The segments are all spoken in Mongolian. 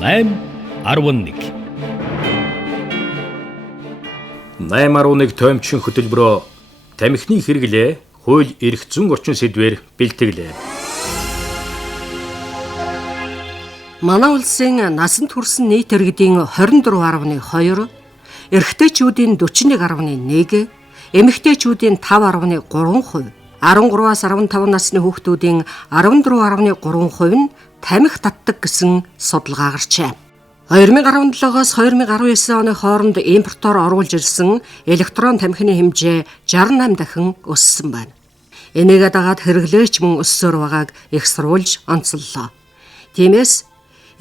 8.11 8.11 тоомчин хөтөлбөрөөр тамхины хэрэглээ, хууль эрх зүйн орчин сэдвээр бэлтгэлээ. Манай улсын насанд хүрсэн нийт иргэдийн 24.2, эрэгтэйчүүдийн 41.1, эмэгтэйчүүдийн 5.3%, 13-аас 15 насны хүүхдүүдийн 14.3% нь тамхи татдаг гэсэн судалгаа гарчээ. 2017-оос 2019 оны хооронд импортоор оруулж ирсэн электрон тамхины хэмжээ 68 дахин өссөн байна. Энийгээ дагаад хэрэглээч мөн өссөөр байгааг их сурвалж онцоллоо. Тиймээс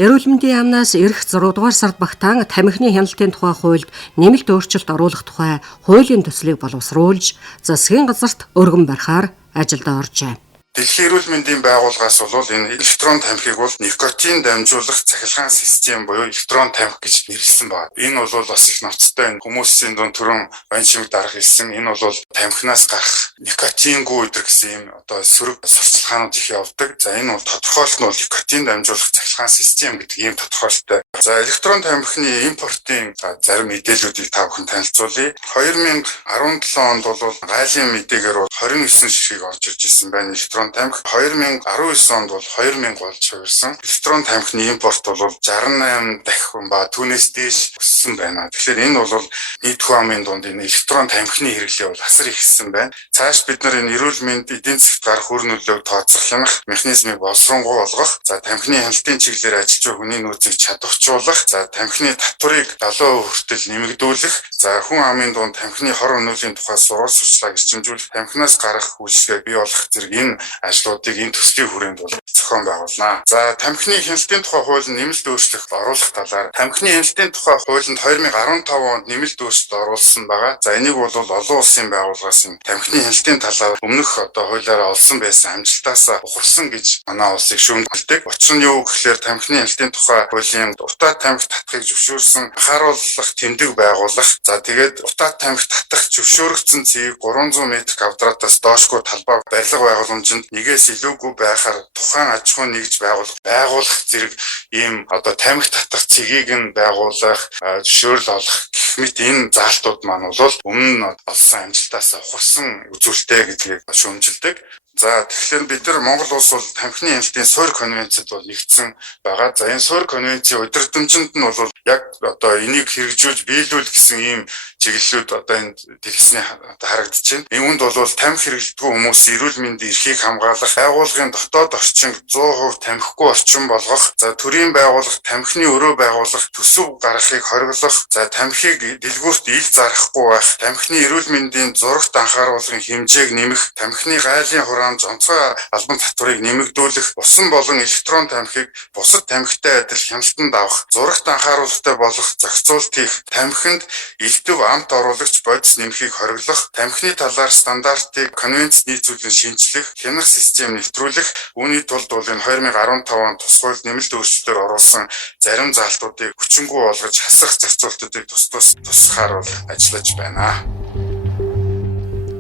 эрүүл мэндийн яамнаас эх 6 дугаар сард багтаан тамхины хяналтын тухай хуульд нэмэлт өөрчлөлт оруулах тухай хуулийн төслийг боловсруулж, засгийн газарт өргөн барихаар ажилд оржээ. Дэлхийн эрүүл мэндийн байгууллагаас бол энэ электрон тамхиг бол никотин дамжуулах цахилгаан систем буюу электрон тамхи гэж нэрлэсэн байна. Энэ бол бас их ноцтой хүмүүсийн дунд түрүүн баян шимэг дарах хэлсэн. Энэ бол тамхинаас гарах никотингүй өдр гэсэн юм одоо сөрөг сурталчилгаанууд их явдаг. За энэ бол тодорхойлт нь бол никотин дамжуулах цахилгаан систем гэдэг ийм тодорхойлттой. За электрон тамхины импортын зарим мэдээллүүдийг та бүхэн танилцуулъя. 2017 онд бол гайлын мэдээгээр 29 ширхэг орж ирж ирсэн байна. Электрон тамхи 2019 онд бол 2000 болж хувирсан. Электрон тамхины импорт бол 68 дахин ба түүнээс дээш өссөн байна. Тэгэхээр энэ бол нийт хүн амын дунд энэ электрон тамхины хэрэглээ бол асар ихсэн байна. Цааш бид нар энэ эрүүл мэнд эдийн засгт гарах үр нөлөөг тооцоолох механизмыг боловсронгуй болгох, за тамхины хяналтын чиглэлээр ажиллаж байгаа хүний нөөцийг чадварчуулах, за тамхины татварыг 70% хүртэл нэмэгдүүлэх, за хүн амын дунд тамхины хор өнөөлийн тухай сурвалж сурчлага эрчимжүүлэх, тамхинаас гарах үйлчлэгээ бий болгох зэрэг энэ ажлуудыг энэ төслийн хүрээнд бол зохион байгуулнаа. За тамхины хяналтын тухай хуулинд нэмэлт өөрчлөлт оруулах талаар тамхины хяналтын тухай хуулинд 2015 онд нэмэлт өөрчлөлт оруулсан байгаа. За энийг бол олон улсын байгууллагаас тамхины хяналтын талаар өмнөх одоо хуулиараа олсон байсан амжилтаас ухарсан гэж манай улсыг шүүмжилдэг. Учир нь юу гэхээр тамхины хяналтын тухай хуулийн утаа тамхи татахыг зөвшөөрсөн анхааруулах тэмдэг байгуулах. За тэгээд утаа тамхи татах зөвшөөрөгдсөн цэгийг 300 м квадратаас доошгүй талбай барилга байгууламжинд нэгээс илүүгүй байхаар тухайн аж ахуйн нэгж байгуулах зэрэг ийм одоо тамхи татах цэгийг нь байгуулах, зөвшөөрөл олох гэх мэт энэ заалтууд маань бол өмнө нь олсон амжилтаас ухарсан үзүүлэлттэй гэдгийг шүүмжилдэг. За тэгэхээр бид нар Монгол улс бол тамхины хяналтын суурь конвенцэд бол нэгдсэн байгаа. За энэ суурь конвенцийн удирдамжинд нь бол яг одоо энийг хэрэгжүүлж биелүүл гэсэн ийм чиглэлүүд одоо энэ дэлгэсний харагдаж байна. Үүнд бол тамхи хэрэглэдэггүй хүмүүсийн эрүүл мэндийн эрхийг хамгаалах, байгууллагын дотоод орчин 100% тамхигүй орчин болгох, за төрийн байгууллага тамхины өрөө байгуулах, төсөв гаргахыг хориглох, за тамхиг дэлгүүрт ил зарахгүй байх, тамхины эрүүл мэндийн зурагт анхааруулгын хэмжээг нэмэх, тамхины гайлын хураамж онцгой албан татварыг нэмэгдүүлэх, усан болон электрон тамхиг бусад тамхитай адил хяналтанд авах, зурагт анхааруулгатай болох зохицуулт хийх, тамхинд элдв амт оруулагч бодис нэмхийг хориглох, тамхины талаар стандартыг конвенцэд нийцүүлэн шинжлэх, хянах систем нэвтрүүлэх, үүний тулд бол энэ 2015 онд тус хуульд нэмэлт өөрчлөлтөөр оруулсан зарим заалтуудыг хүчингү болгож хасах зарцуултуудыг тусахаар бол ажиллаж байна.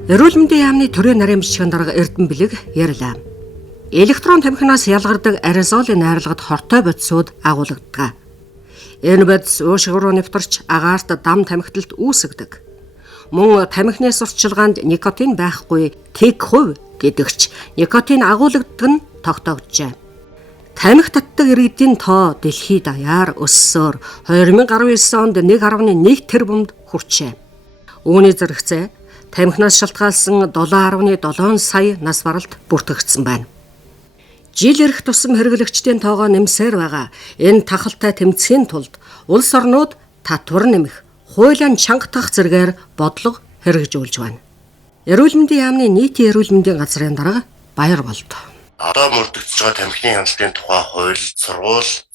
Эрүүл мэндийн яамны төрийн нарийн бичгийн дарга Эрдэнэ Бэлэг ярьлаа. Электрон тамхинаас ялгардаг аэрозолын найрлагад хортой бодисууд агуулгадаг. Энэ бодис уушиг руу нэвтэрч агаарт дам тамхиталд үүсгдэг. Мөн тамхины сурталчилгаанд никотин байхгүй тэг хувь гэдэгч никотин агуулгадаг нь тогтогджээ. Тамхи татдаг иргэдийн тоо дэлхийд даяар өссөөр 2019 онд 1.1 тэрбумд хүрчээ. Үүний зэрэгцээ тамхинаас шалтгаалсан 7.7 сая нас баралт бүртгэгдсэн байна. Жил ирэх тусам хэрэглэгчдийн тоогоо нэмсээр байгаа. Энэ тахалтай тэмцэхийн тулд улс орнууд татвар нэмэх, хуулийн чангатгах зэргээр бодлого хэрэгжүүлж байна. Эрүүл мэндийн яамны нийтийн эрүүл мэндийн газрын дарга Баяр болд. Одоо мөрдөгдөж байгаа тамхины хяналтын тухай хууль,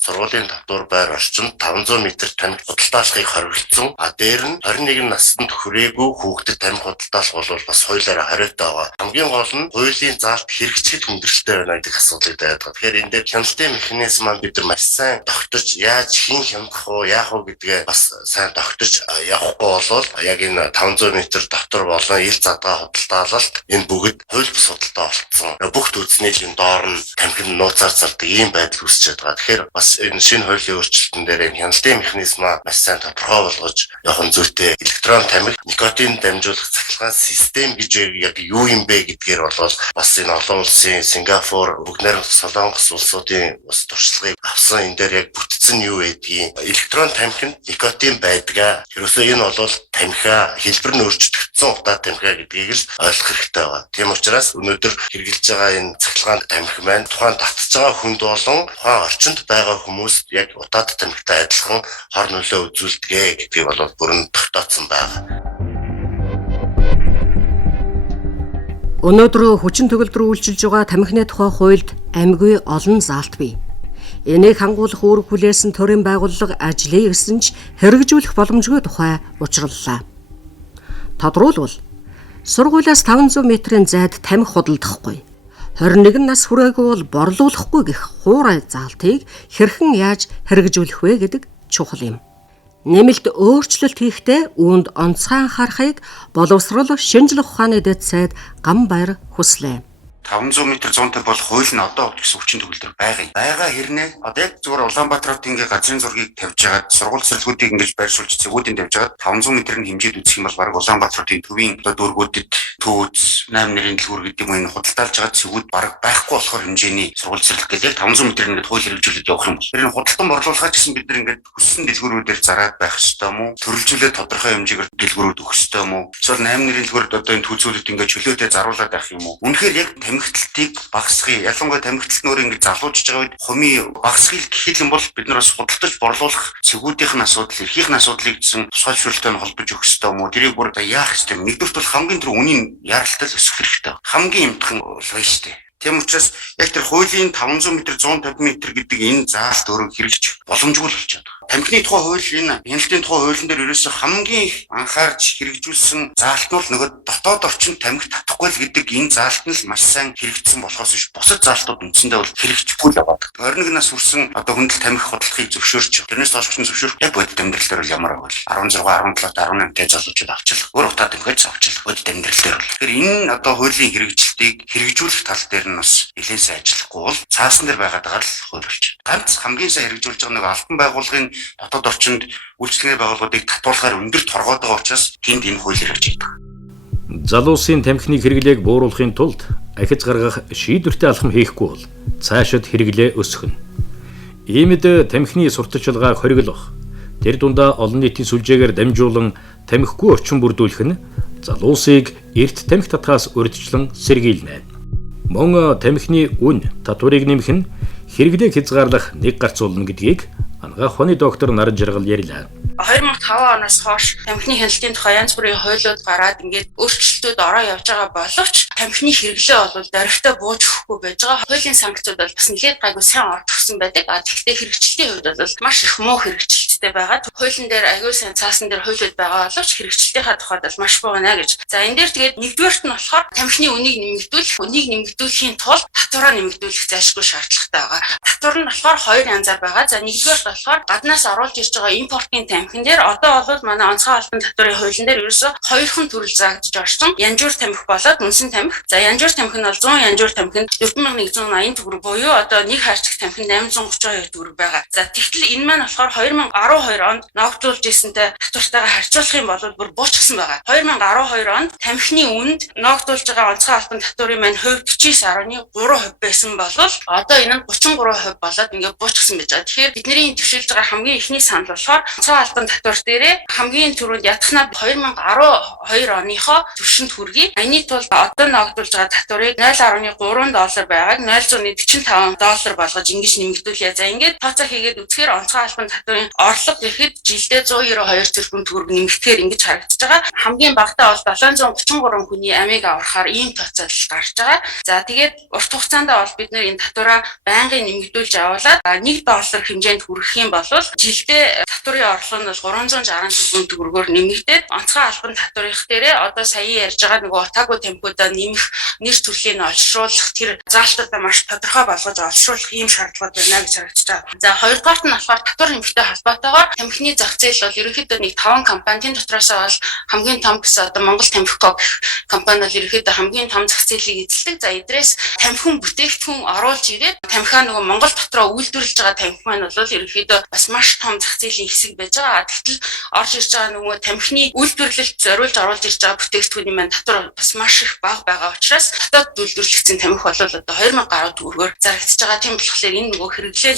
сургуулийн татвар байр орчинд 500 м тамхи худалдаалахыг хориглосон. Дээр нь 21 наснд хүрээгүй хүүхдэд тамхи худалдаалах бол бас хуулиараа хориотой байгаа. Хамгийн гол нь хуулийн заалт хэрэгжихэд хүндрэлтэй байна гэдэг асуудал байдаг. Тэгэхээр энэ дээр хяналтын механизм маань бид нар маш сайн тогтож яаж хэн хянах уу, яах уу гэдгээ бас сайн тогтож явахгүй болвол яг энэ 500 м дотор болон ил задгаа худалдаалалт энэ бүгд хууль бус худалдаа болцсон. Бүх төцний доор нь тамхин нууцаар зардаг ийм байдал үүсчихэд байгаа. Тэгэхээр бас учраас энэ шинэ хуулийн өөрчлөлтөн дээр энэ хяналтын механизмаа маш сайн тодорхой болгож явах нь зүйтэй. Электрон тамхи никотин дамжуулах цахилгаан систем гэж яг юу юм бэ гэдгээр бол бас энэ олон улсын Сингапур, Бүгд найрамдах Солонгос улсуудын бас туршлагыг авсан. Энэ дээр яг бүтцэн юу байдгийг, электрон тамхинд никотин байдгаа. Ерөөсөө энэ бол тамхиа хэлбэр нь өөрчлөгдсөн утаа тамхиа гэдгийг л ойлгох хэрэгтэй байна. Тийм учраас өнөөдөр хэрэгжилж байгаа энэ цахилгаан тамхи маань тухайн татж байгаа хүнд болон тухайн орчинд байгаа хүмүүст яг удаад тамхитай адилхан хор нөлөө үзүүлдэг гэдгийг бол бүрэн тогтооцсон байна. Өнөөдөр хүчин төгөлд рүү үйлчилж байгаа тамхины тухай хуульд амьгүй олон заалт бий. Энийг хангуулах үүрэг хүлээсэн төрийн байгууллага ажлын гэсэн ч хэрэгжүүлэх боломжгүй тухай учрууллаа. Тодруулбал сургуулиас 500 метрийн зайд тамхи худалдахгүй, 21 нас хүрээгүй бол борлуулахгүй гэх хуурай заалтыг хэрхэн яаж хэрэгжүүлэх вэ гэдэг чухал юм. Нэмэлт өөрчлөлт хийхдээ үүнд онцгой анхаарахыг боловсрол шинжлэх ухааны дэд сайд Ганбаяр хүслээ. 500 м 100 бол хууль нь одоо гэсэн хүчин төгөлдөр байгаа хэрнээ одоо яг зүгээр Улаанбаатарт ингээ газрын зургийг тавьж хагаад сургууль цэцлэгүүдийг ингэж байршуулж цэгүүдийн тавьж хагаад 500 м-ийн хэмжээд үзэх юм бол баг Улаанбаатарын төвийн одоо дүүргүүдэд төөц 8 нэрийн дэлгүүр гэдэг юм худалдаалж байгаа цэгүүд баг байхгүй болохоор хэмжээний сургууль цэцлэг гэж яг 500 м ингээд хууль хэрэгжүүлээд явах юм бол тэр нь худалдан борлуулахаа гэсэн бид нар ингээд хүссэн дэлгүүрүүдээр зараад байх ёстой юм уу? Төрөлжүүлээд тодорхой хэмжээгээр дэлгүүрүүд өгөх ёстой юм уу? Эсвэл 8 нэрийн дэлгүүрд одоо энэ түүцүүдэд ингээд чөлөөтэй заруулаад байх юм уу? Үнэхээр яг тамхиталтыг багасгахыг, ялангуяа тамхиталт нөр ингэж залуужж байгаа үед хумын багасгахыг гэх юм бол бид нар бас худалдаж борлуулах цэгүүдийн асуудал, эрхийн асуудлыг гэсэн тусгайлшуулалттай холбож өгөх ёстой юм уу? Тэрийг бүр яах ёстой юм? Нэгдүгürt бол хамгийн түрүү үнийн яаралтай л өсгөх хэрэгтэй. Хамгийн эмтхан бол байна шүү дээ. Тийм учраас яг тэр хуулийн 500 м 150 м гэдэг энэ заалт өөрөө хэрэгжих боломжгүй л болчиход байна. Тамхины тухай хууль энэ хяналтын тухай хуулийн дээр ерөөсөө хамгийн их анхаарч хэрэгжүүлсэн заалт нь л нөгөө дотоод орчинд тамхи татахгүй л гэдэг энэ заалт нь л маш сайн хэрэгжсэн болохоос биш бусад заалтууд үндсэндээ бол хэрэгжихгүй л байгаа. 21 нас хүрсэн одоо хүндэл тамхи худалдахыг зөвшөөрч тэрнээс хойш зөвшөөрөх яг бодит амьдрал дээр бол ямар байвал 16, 17, 18 залуучууд авчлах өөр утаа тамхиж авчлах бодит амьдрал дээр бол тэгэхээр энэ одоо хуулийн хэрэгжилтийг хэрэгжүүлэх тал дээр нь бас нэлээд сайн ажиллахгүй бол цаасан дээр байгаад байгаа л хууль болчих. Ганц хамгийн сайн хэрэгжүүлж байгаа нэг албан байгууллагын дотоод орчинд үйлчлэгийн байгууллагуудыг татуулахаар өндөр торгоод байгаа учраас тэнд энэ хууль хэрэгжиж байгаа. Залуусын тамхины хэрэглээг бууруулахын тулд ахиж гаргах шийдвэртэй алхам хийхгүй бол цаашид хэрэглээ өсгөнө. Иймд тамхины сурталчилгааг хориглох, тэр дундаа олон нийтийн сүлжээгээр дамжуулан тамхигүй орчин бүрдүүлэх нь залуусыг эрт тамхи татхаас урьдчилан сэргийлнэ. Мөн тамхины үн татварыг нэмэх нь хэрэглээг хязгаарлах нэг гарц болно гэдгийг анагаах ухааны доктор Наран Жаргал ярьлаа. 2005 оноос хойш тамхины хяналтын тухай янз бүрийн хуулиуд гараад ингээд өөрчлөлтүүд ороо явж байгаа боловч тамхины хэрэглээ бол дөрөвтэй бууж өгөхгүй байж байгаа. Хуулийн санкцууд бол бас нэлээд гайгүй сайн ордогсон байдаг. Тэгэхдээ хэрэгжилтийн хувьд бол маш их муу хэрэгжилттэй байгаа. Хуулийн дээр аюул сайн цаасан дээр хуулиуд байгаа боловч хэрэгжилтийнхаа тухайд бол маш буу гэнэ гэж. За энэ дээр тэгээд нэгдүгээрт нь болохоор тамхины үнийг нэмэгдүүлэхийн тулд татвараа нэмэгдүүлэх зайлшгүй шаардлагатай байгаа. Татвар нь болохоор хоёр янзаар байгаа. За нэгдүгээрт болохоор гаднаас оруулж ирж байгаа импортын тамхин дээр одоо бол манай онцгой албан татварын хуулийн дээр ерөөсө хоёрхан төрөл заагдж орсон. Янжуур тамхи болоод үнсэн тамхи. За янжуур тамхи нь бол 100 янжуур тамхинд 4180 төгрөг буюу одоо нэг хайрцаг тамхинд 832 төгрөг байгаа. За тэгтэл энэ маань болохоор 2012 онд ногдуулж ирсэнтэй татвартайгаа харьцуулах юм бол бүр буучсан байгаа. 2012 онд тамхины үнд ногдуулж байгаа онцгой албан татварын маань хувь 49.3% байсан бол одоо энэ нь 33% болоод ингээд буучсан байж байгаа. Тэгэхээр бидний төвшилж байгаа хамгийн ихний санал болохоор онцгой албан татвар дээрээ хамгийн түрүүнд ятгахнаа 2012 оныхоо түвшинд хүргэе. Аны тулд одоо ногдуулж байгаа татварыг $0.3 байгааг $0.45 болгож ингэж нэмэгдүүлье. За ингээд тооцоо хийгээд үзэхээр онцгой албан татварын орлого гэхэд жилдээ 192 тэрбум төгрөг нэмэгдэхээр ингэж харагдаж байгаа. Хамгийн багадаа бол 733 хүний амийг аврахаар ийм тооцоо гарч байгаа. За тэгээд урт хугацаанд бол бид нэр энэ татвараа байнгын нэмэгдүүлж явуулаад $1 хэмжээнд хүргэх юм бол жилдээ татварын орлого нь бол 360 тэрбум төгрөгөөр нэмэгдээд онцгой албан татварынх дээрээ одоо сая ярьж байгаа нөгөө утаагүй тамхиудаа нэмэх нэр төрлийн олшруулах тэр заалтуудаа маш тодорхой болгож олшруулах ийм шаардлагууд байна гэж харагдаж байгаа. За хоёрдугаарт нь болохоор татвар нэмэлттэй холбоотойгоор тамхины зах зээл бол ерөнхийдөө нэг 5 компани, тэн дотроос бол хамгийн том гэсэн одоо Монгол Тамхикко гэх компани бол ерөнхийдөө хамгийн том зах зээлийг эзэлдэг. За эдрээс тамхин бүтээгдэхүүн оруулж ирээд тамхиа нөгөө Монгол дотроо үйлдвэрлэж байгаа тамхи маань бол ерөнхийдөө бас маш том зах зээлийн хэсэг байж байгаа. Тэгтэл орж ирж байгаа нөгөө тамхины үйлдвэрлэлд зориулж оруулж ирж байгаа бүтээгдэхүүний маань татвар бас маш их бага байгаа учраас дотоод үйлдвэрлэгдсэн тамхи бол одоо 2000 гаруй төгрөгөөр зарагдаж байгаа. Тийм болохоор энэ нөгөө хэрэглээ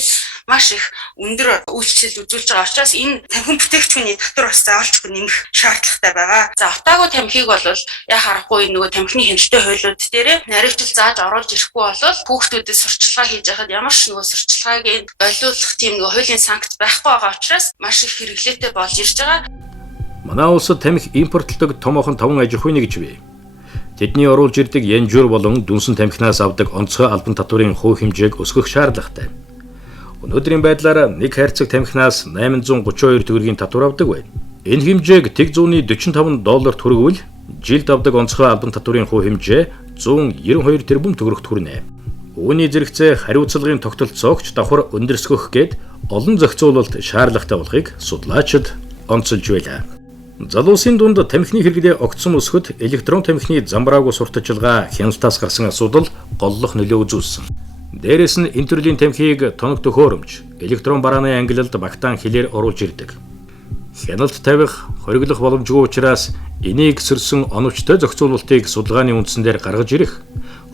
маш их өндөр үйлчлэл үзүүлж байгаа учраас энэ тамхин бүтээгдэхүүний татвар бас заавалчгүй нэмэх шаардлагатай байгаа. За отаагүй тамхиг бол яа харахгүй нөгөө тамхины хяналттай хуулиуд дээр наривчл зааж оруулж ирэхгүй бол хүүхдүүдэд сурчлагаа хийж яхад ямар ч нөгөө сурчлагыг ойлгуулах тийм нөгөө хуулийн санкц байхгүй байгаа учраас маш их хэрэглээтэй болж ирж байгаа. Манай улсад тамхи импортлдог томоохон 5 аж ахуйн нэгж бий. Тэдний оруулж ирдэг янжуур болон дүнсэн тамхинаас авдаг онцгой албан татварын хувь хэмжээг өсгөх шаардлагатай. Өнөөдрийн байдлаар нэг хайрцаг тамхинаас 832 төгрөгийн татвар авдаг байна. Энэ хэмжээг $145 хүргвэл жилд авдаг онцгой албан татварын хувь хэмжээ 192 тэрбум төгрөгт хүрнэ. Үүний зэрэгцээ хариуцлагын тогтолцоогч давхар өндөрсгөх гээд олон зохицуулалт шаардлагатай болохыг судлаачид онцолж байлаа. Залуусын дунд тамхины хэрэглээ огцом өсөхөд электрон тамхины замбраагүй сурталчилгаа хяналтаас гарсан асуудал голлох нөлөө үзүүлсэн. Дээрээс нь энэ төрлийн тамхиг тоног төхөөрөмж, электрон барааны ангилалд багтаан хилээр оруулж ирдэг. Хяналт тавих, хориглох боломжгүй учраас энийг сөрсөн оновчтой зохицуулалтыг судалгааны үндсэн дээр гаргаж ирэх,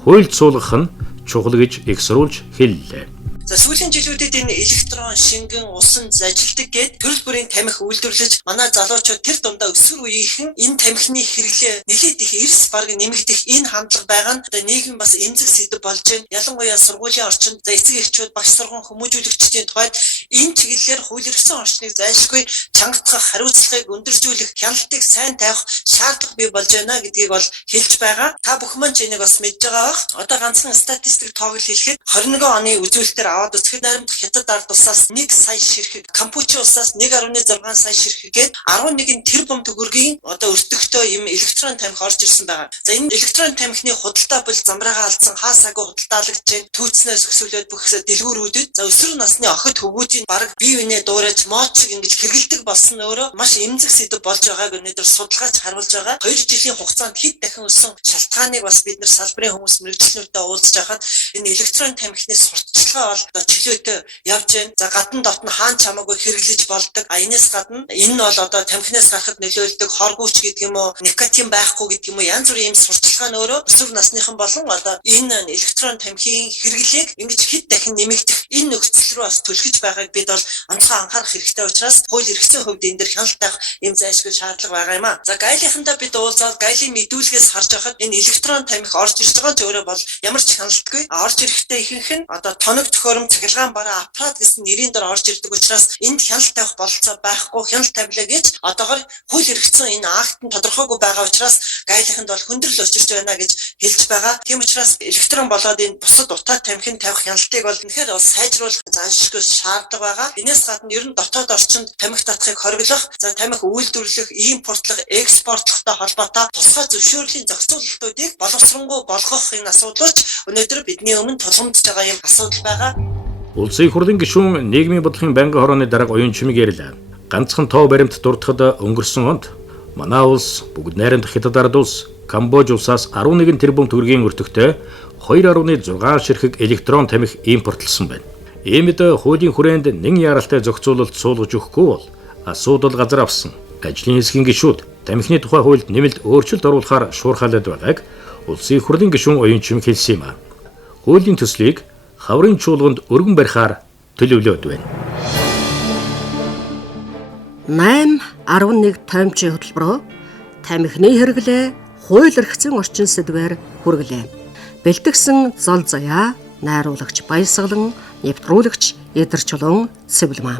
хуульд суулгах нь чухал гэж их сурвалж хэллээ. За сүүлийн жилүүдэд энэ электрон, шингэн, усан ажилтдаг гээд төрөл бүрийн тамхи үйлдвэрлэж манай залуучууд тэр дундаа өсвөр үеийнхэн энэ тамхины хэрэглээ нэлээд их эрс бараг нэмэгдэх энэ хандлага байгаа нь одоо нийгэм бас эмзэг сэдв болж байна. Ялангуяа сургуулийн орчинд за эцэг эхчүүд, багш сургууль хүмүүжүүлэгчдийн тухайд энэ чиглэлээр хуулирсан орчныг зайлшгүй чангатгах, хариуцлагыг өндөржүүлэх, хяналтыг сайн тавих шаардлага бий болж байна гэдгийг бол хэлж байгаа. Та бүхэн маань ч энийг бас мэдж байгаа бах. Одоо ганцхан статистик тоогл хэлэхэд 21 оны үзүүлэлтээр аваад үзэхэд наримдах Хятад ард улсаас 1 сая ширхэг, Кампучи улсаас 1.6 сая ширхэгээд 11 тэрбум төгрөгийн одоо өртөгтэй юм электрон тамхи орж ирсэн байгаа. За энэ электрон тамхины худалдаа бол замраагаа алдсан хаасаагүй худалдаалагдж байна. Түүцнээс өсвөлээд бүх дэлгүүрүүдэд за өсвөр насны охид хөвгүүдийн бараг бие биенээ дуурайж моочиг ингэж хэргэлдэг болсон өөрөө маш эмзэг сэдв болж байгааг өнөөдөр судалгаач харуулж байгаа. 2 жилийн хугацаанд хэд дахин өссөн шалтгааныг бас бид нар салбарын хүмүүс мэрэгчлэнүүдтэй уулзж байхад энэ электрон тамхины сурталчилгаа бол одоо чөлөөтэй явж байна. За гадна дотн хаан чамаагүй хэрэглэж болдог. Энэс гадна энэ нь бол одоо тамхинаас гарахад нөлөөлдөг хоргууч гэдэг юм уу, никотин байхгүй гэдэг юм уу янз бүрийн юм сурталчилгаа нь өөрөө өсвөр насныхан болон одоо энэ электрон тамхины хэрэглээг ингэж хэд дахин нэмэгдэх энэ нөхцөл рүү бас түлхэж байгааг бид бол онцгой анхаарах хэрэгтэй учраас хууль эрхцэн хувьд энэ дэр хяналт тавих юм зайлшгүй шаардлага байгаа юм а. За гайлийнхандаа бид уулзаад гайлын мэдүүлгээс харж байхад энэ электрон тамхи орж ирж байгаа ч өөрөө бол ямар ч хяналтгүй орж ирэхдээ ихэнх нь одоо тоног төхөөрөм цахилгаан бараа аппарат гэсэн нэрийн дор орж ирдэг учраас энд хяналт тавих бололцоо байхгүй хяналт тавилаа гэж одоогор хууль эрхцэн энэ акт нь тодорхойгүй байгаа учраас гайлиханд бол хүндрэл учирч байна гэж хэлж байгаа. Тийм учраас электрон болоод энэ бусад утаа тамхин тавих хяналтыг бол үнэхээр бол сайжруулах зайлшгүй шаардлага байгаа. Энэс гадна ер нь дотоод орчинд тамхи татахыг хориглох, за тамхи үйлдвэрлэх, импортлох, экспортлохтой холбоотой тусгай зөвшөөрлийн зохицуулалтуудыг боловсронгуй болгох энэ асуудлууч өнөөдөр бидний өмнө тулгамдж байгаа юм асуудал байгаа. Улсын их хурлын гишүүн нийгмийн бодлогын байнгын хорооны дарга уян чимэг ярьлаа. Ганцхан тоо баримт дурдахад өнгөрсөн онд манай улс бүгд найрамдах Хятад ард улс Камбож улсаас 11 тэрбум төгрөгийн өртөгтэй 2.6 ширхэг электрон тамхи импортлсон байна. Иймд хуулийн хүрээнд нэн яралтай зохицуулалт суулгаж өгөхгүй бол асуудал газар авсан. Ажлын хэсгийн гишүүд тамхины тухай хуульд нэмэлт өөрчлөлт оруулахаар шуурхайлаад байгааг улсын их хурлын гишүүн уян чимэг хэлсэн юм а. Хуулийн төслийг хаврын чуулганд өргөн барихаар төлөвлөд байна. 8.11 таймчийн хөтөлбөрөөр тамхины хэрэглээ хууль эрхцэн орчин сэдвээр хүргэлээ. Бэлтгэсэн зол заяа, найруулагч Баясгалан, нэвтрүүлэгч Эдэр Чулуун, Цэвэлмаа.